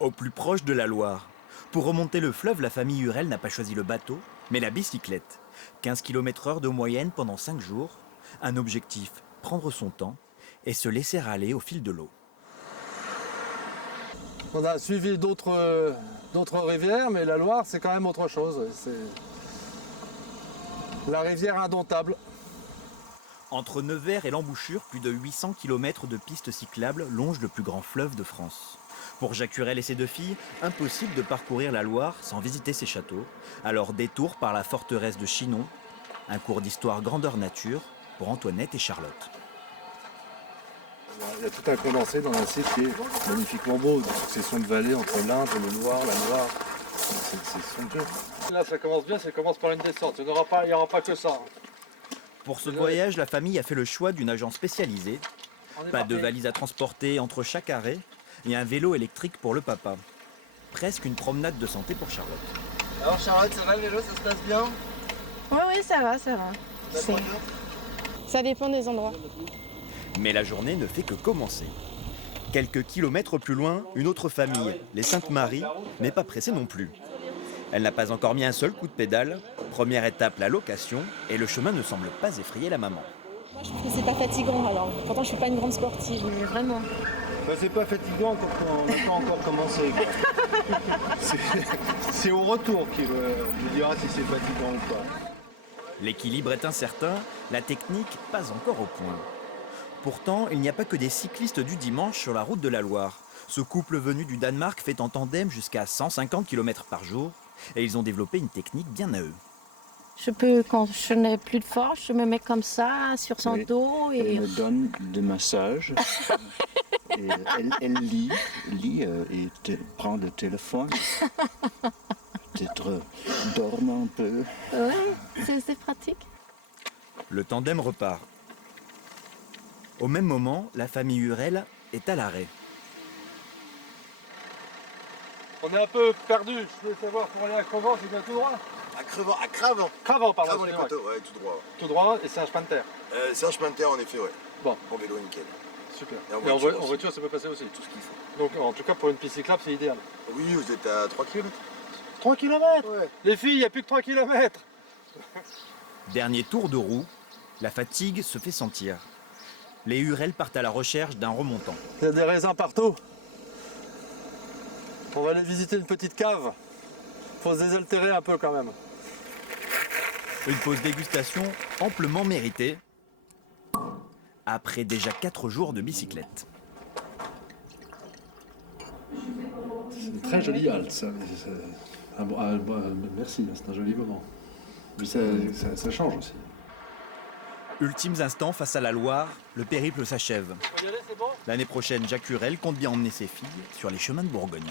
Au plus proche de la Loire. Pour remonter le fleuve, la famille Hurel n'a pas choisi le bateau, mais la bicyclette. 15 km/h de moyenne pendant 5 jours. Un objectif, prendre son temps et se laisser aller au fil de l'eau. On a suivi d'autres rivières, mais la Loire, c'est quand même autre chose. C'est la rivière indomptable. Entre Nevers et l'embouchure, plus de 800 km de pistes cyclables longent le plus grand fleuve de France. Pour Jacques Hurel et ses 2 filles, impossible de parcourir la Loire sans visiter ses châteaux. Alors détour par la forteresse de Chinon, un cours d'histoire grandeur nature pour Antoinette et Charlotte. Il y a tout un condensé dans un site qui est magnifiquement beau, une succession de vallées entre l'Indre, le Loire, la Loire. C'est somptueux. Là, ça commence bien, ça commence par une descente. Il n'y aura pas que ça. Pour ce voyage, la famille a fait le choix d'une agence spécialisée. Pas de valise à transporter entre chaque arrêt et un vélo électrique pour le papa. Presque une promenade de santé pour Charlotte. Alors Charlotte, ça va le vélo, ça se passe bien? Oui, ça va. Ça dépend des endroits. Mais la journée ne fait que commencer. Quelques kilomètres plus loin, une autre famille, les Sainte-Marie, n'est pas pressée non plus. Elle n'a pas encore mis un seul coup de pédale. Première étape, la location, et le chemin ne semble pas effrayer la maman. Moi, je trouve que c'est pas fatigant. Alors, pourtant, je suis pas une grande sportive, mais vraiment. Bah, c'est pas fatigant quand on n'a pas encore commencé. C'est au retour qu'il me dira si c'est fatigant ou pas. L'équilibre est incertain, la technique pas encore au point. Pourtant, il n'y a pas que des cyclistes du dimanche sur la route de la Loire. Ce couple venu du Danemark fait en tandem jusqu'à 150 km par jour et ils ont développé une technique bien à eux. Je peux, quand je n'ai plus de force, je me mets comme ça sur son dos et Elle me donne des massages. Et elle lit et prend le téléphone. Peut-être dorme un peu. ouais, c'est pratique. Le tandem repart. Au même moment, la famille Hurel est à l'arrêt. On est un peu perdu. Je voulais savoir pour aller à Crevant, c'est bien tout droit. À Cravant. Cravant, pardon. Cravant les poteaux, ouais, tout droit. Tout droit et c'est un chemin de terre. C'est un chemin de terre en effet, ouais. Bon. En vélo, nickel. Super. Et en Et en voiture voiture, ça peut passer aussi. Tout ce qu'il faut. Donc, en tout cas, pour une piste cyclable, c'est idéal. Oui, vous êtes à 3 km. 3 km. Ouais. Les filles, il n'y a plus que 3 km. Dernier tour de roue, la fatigue se fait sentir. Les Hurel partent à la recherche d'un remontant. Il y a des raisins partout. On va aller visiter une petite cave. Faut se désaltérer un peu quand même. Une pause dégustation amplement méritée après déjà 4 jours de bicyclette. C'est une très jolie halte, ça. Merci, c'est un joli moment. Mais ça change aussi. Ultimes instants face à la Loire, le périple s'achève. On peut y aller, c'est bon ? L'année prochaine, Jacques Hurel compte bien emmener ses filles sur les chemins de Bourgogne.